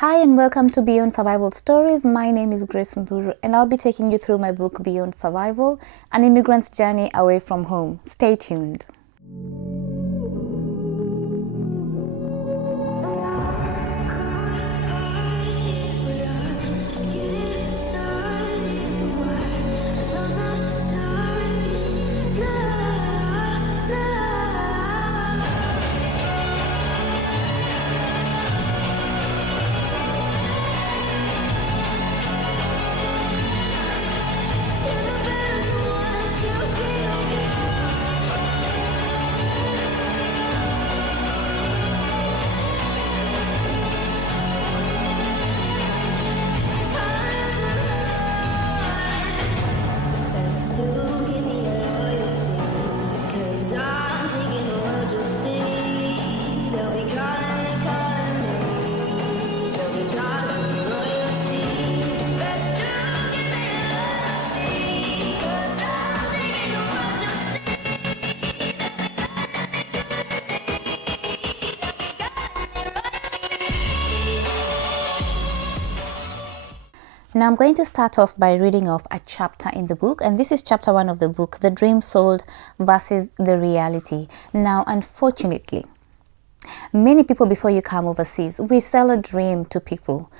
Hi and welcome to Beyond Survival Stories. My name is Grace Mburu and I'll be taking you through my book Beyond Survival, An Immigrant's Journey Away from Home. Stay tuned. Now I'm going to start off by reading off a chapter in the book, and this is chapter 1 of the book, The Dream Sold versus the Reality. Now, unfortunately, many people before you come overseas, we sell a dream to people.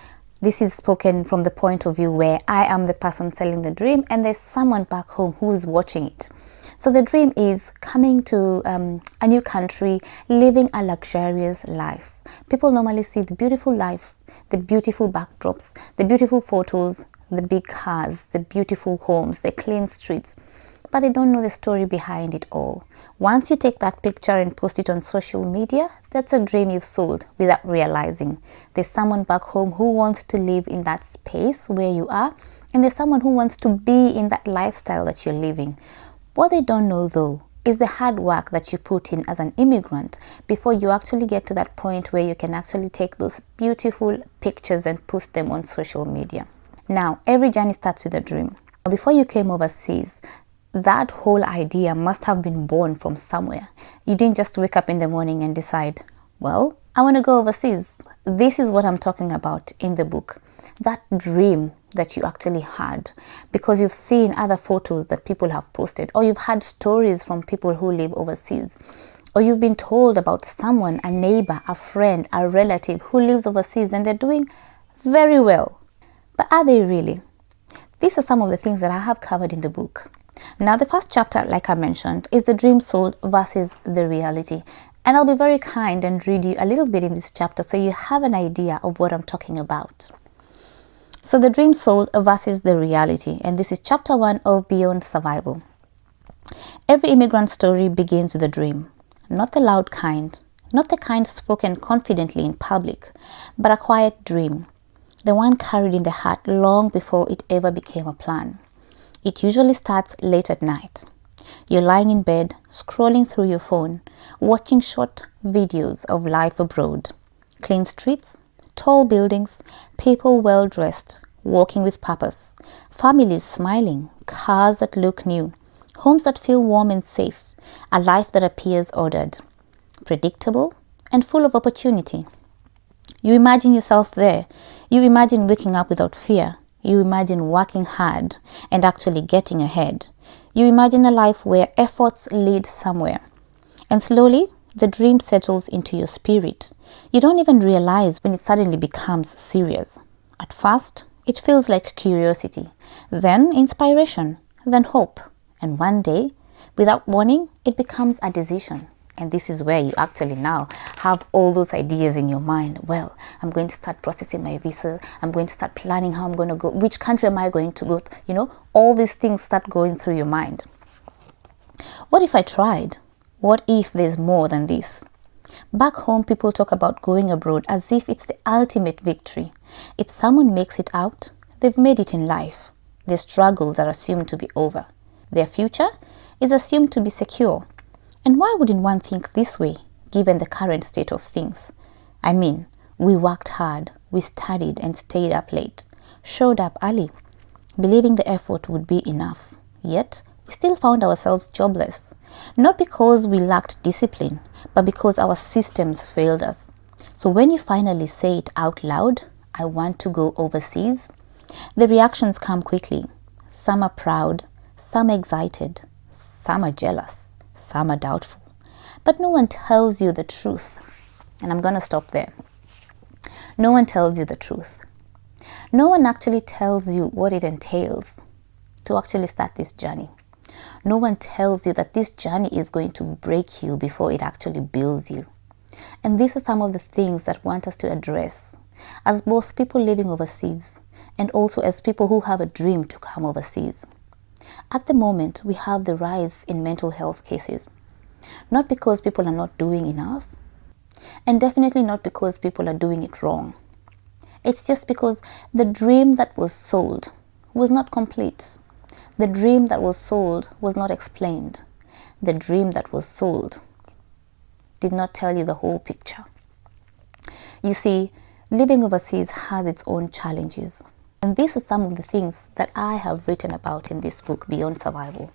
This is spoken from the point of view where I am the person selling the dream and there's someone back home who is watching it. So the dream is coming to a new country, living a luxurious life. People normally see the beautiful life, the beautiful backdrops, the beautiful photos, the big cars, the beautiful homes, the clean streets, but they don't know the story behind it all. Once you take that picture and post it on social media, that's a dream you've sold without realizing. There's someone back home who wants to live in that space where you are, and there's someone who wants to be in that lifestyle that you're living. What they don't know though is the hard work that you put in as an immigrant before you actually get to that point where you can actually take those beautiful pictures and post them on social media. Now, every journey starts with a dream. Before you came overseas, that whole idea must have been born from somewhere. You didn't just wake up in the morning and decide, well, I want to go overseas. This is what I'm talking about in the book. That dream that you actually had because you've seen other photos that people have posted, or you've had stories from people who live overseas, or you've been told about someone, a neighbor, a friend, a relative who lives overseas and they're doing very well. But are they really? These are some of the things that I have covered in the book. Now, the first chapter, like I mentioned, is the dream sold versus the reality. And I'll be very kind and read you a little bit in this chapter so you have an idea of what I'm talking about. So the dream sold versus the reality, and this is chapter 1 of Beyond Survival. Every immigrant story begins with a dream, not the loud kind, not the kind spoken confidently in public, but a quiet dream, the one carried in the heart long before it ever became a plan. It usually starts late at night. You're lying in bed, scrolling through your phone, watching short videos of life abroad, clean streets, tall buildings, people well dressed, walking with purpose, families smiling, cars that look new, homes that feel warm and safe, a life that appears ordered, predictable, and full of opportunity. You imagine yourself there. You imagine waking up without fear. You imagine working hard and actually getting ahead. You imagine a life where efforts lead somewhere. And slowly, the dream settles into your spirit. You don't even realize when it suddenly becomes serious. At first, it feels like curiosity, then inspiration, then hope. And one day, without warning, it becomes a decision. And this is where you actually now have all those ideas in your mind. Well, I'm going to start processing my visa. I'm going to start planning how I'm going to go. Which country am I going to go to? All these things start going through your mind. What if I tried? What if there's more than this? Back home, people talk about going abroad as if it's the ultimate victory. If someone makes it out, they've made it in life. Their struggles are assumed to be over. Their future is assumed to be secure. And why wouldn't one think this way, given the current state of things? I mean, we worked hard, we studied and stayed up late, showed up early, believing the effort would be enough. Yet, we still found ourselves jobless. Not because we lacked discipline, but because our systems failed us. So when you finally say it out loud, I want to go overseas, the reactions come quickly. Some are proud, some are excited, some are jealous, some are doubtful. But no one tells you the truth. And I'm going to stop there. No one tells you the truth. No one actually tells you what it entails to actually start this journey. No one tells you that this journey is going to break you before it actually builds you. And these are some of the things that I want us to address as both people living overseas and also as people who have a dream to come overseas. At the moment, we have the rise in mental health cases, not because people are not doing enough, and definitely not because people are doing it wrong. It's just because the dream that was sold was not complete. The dream that was sold was not explained. The dream that was sold did not tell you the whole picture. You see, living overseas has its own challenges. And these are some of the things that I have written about in this book, Beyond Survival,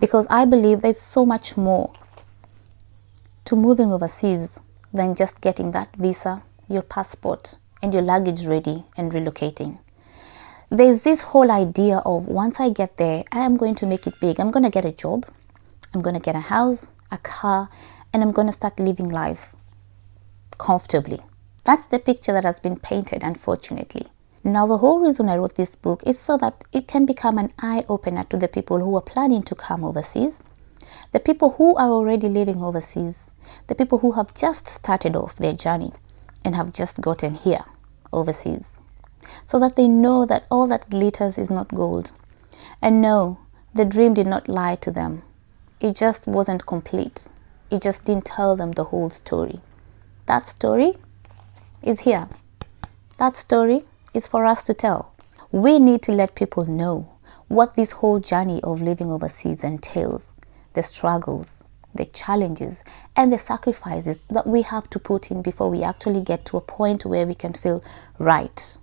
because I believe there's so much more to moving overseas than just getting that visa, your passport, and your luggage ready and relocating. There's this whole idea of once I get there, I am going to make it big. I'm going to get a job, I'm going to get a house, a car, and I'm going to start living life comfortably. That's the picture that has been painted, unfortunately. Now, the whole reason I wrote this book is so that it can become an eye-opener to the people who are planning to come overseas, the people who are already living overseas, the people who have just started off their journey and have just gotten here overseas, so that they know that all that glitters is not gold. And no, the dream did not lie to them. It just wasn't complete. It just didn't tell them the whole story. That story is here. That story is for us to tell. We need to let people know what this whole journey of living overseas entails, the struggles, the challenges, and the sacrifices that we have to put in before we actually get to a point where we can feel right.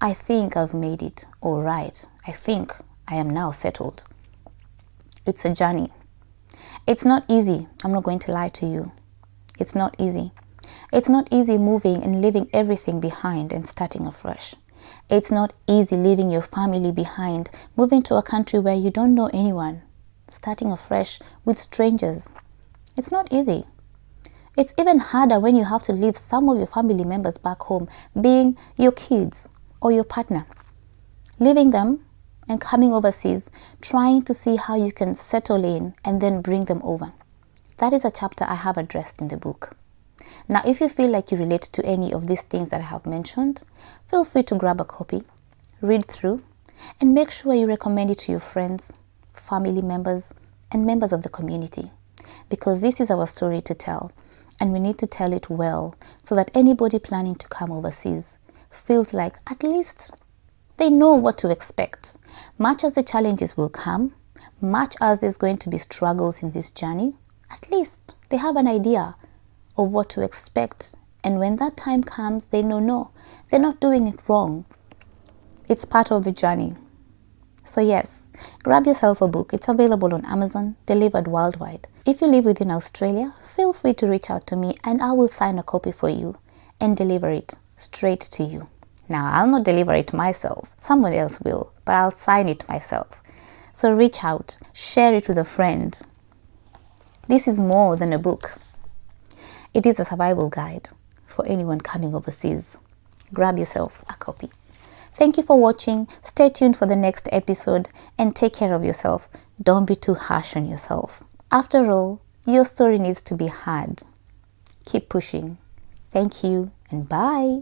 I think I've made it all right. I think I am now settled. It's a journey. It's not easy. I'm not going to lie to you. It's not easy. It's not easy moving and leaving everything behind and starting afresh. It's not easy leaving your family behind, moving to a country where you don't know anyone, starting afresh with strangers. It's not easy. It's even harder when you have to leave some of your family members back home, being your kids or your partner. Leaving them and coming overseas, trying to see how you can settle in and then bring them over. That is a chapter I have addressed in the book. Now, if you feel like you relate to any of these things that I have mentioned, feel free to grab a copy, read through, and make sure you recommend it to your friends, family members, and members of the community. Because this is our story to tell, and we need to tell it well so that anybody planning to come overseas feels like at least they know what to expect. Much as the challenges will come, much as there's going to be struggles in this journey, at least they have an idea of what to expect. And when that time comes, they know, no, they're not doing it wrong. It's part of the journey. So yes, grab yourself a book. It's available on Amazon, delivered worldwide. If you live within Australia, feel free to reach out to me and I will sign a copy for you and deliver it straight to you. Now, I'll not deliver it myself. Someone else will, but I'll sign it myself. So reach out, share it with a friend. This is more than a book. It is a survival guide for anyone coming overseas. Grab yourself a copy. Thank you for watching. Stay tuned for the next episode and take care of yourself. Don't be too harsh on yourself. After all, your story needs to be heard. Keep pushing. Thank you and bye.